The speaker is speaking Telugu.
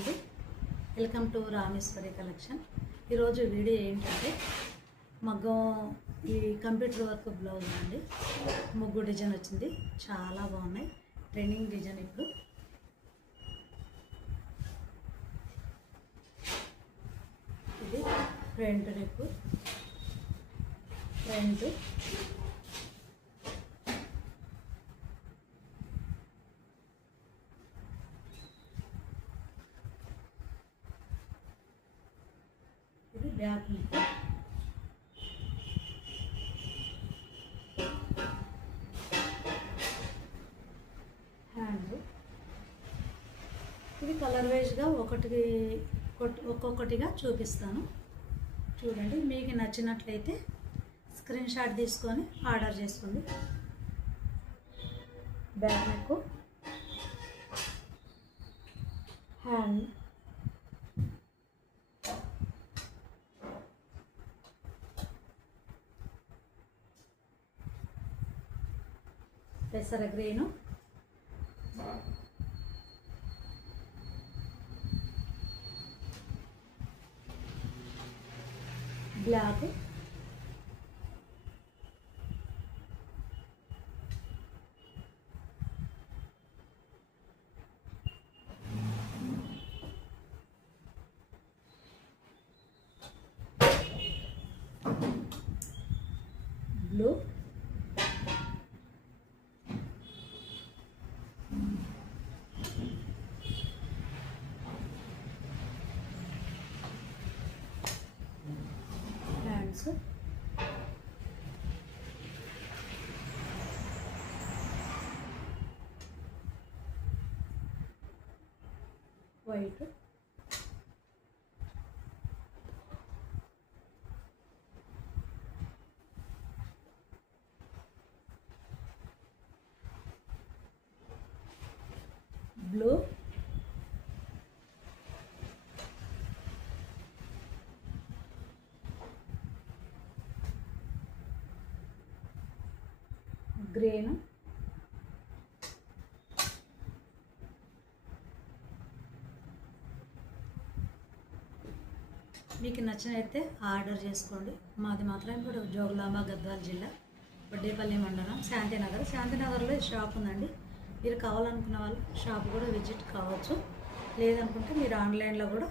అండి, వెల్కమ్ టు రామేశ్వరి కలెక్షన్. ఈరోజు వీడియో ఏంటంటే మగ్గం ఈ కంప్యూటర్ వర్క్ బ్లౌజ్ అండి. ముగ్గు డిజైన్ వచ్చింది, చాలా బాగున్నాయి. ట్రెండింగ్ డిజైన్ ఇప్పుడు. ఇది ఫ్రంట్ నెక్, ఫ్రంట్ ఇది బ్యాక్ నెక్, హ్యాండ్. ఇది కలర్ వైజ్గా ఒక్కొక్కటిగా చూపిస్తాను. చూడండి, మీకు నచ్చినట్లయితే స్క్రీన్ షాట్ తీసుకొని ఆర్డర్ చేసుకోండి. బ్యాక్ నెక్, హ్యాండ్, పెసర green, black, blue, hands, white, blue, green, మీకు నచ్చినైతే ఆర్డర్ చేసుకోండి. మాది మాత్రం ఇప్పుడు జోగులాంబ గద్వాల జిల్లా, వడ్డేపల్లి మండలం, శాంతినగర్లో షాప్ ఉందండి. మీరు కావాలనుకున్న వాళ్ళు షాప్ కూడా విజిట్ కావచ్చు. లేదనుకుంటే మీరు ఆన్లైన్లో కూడా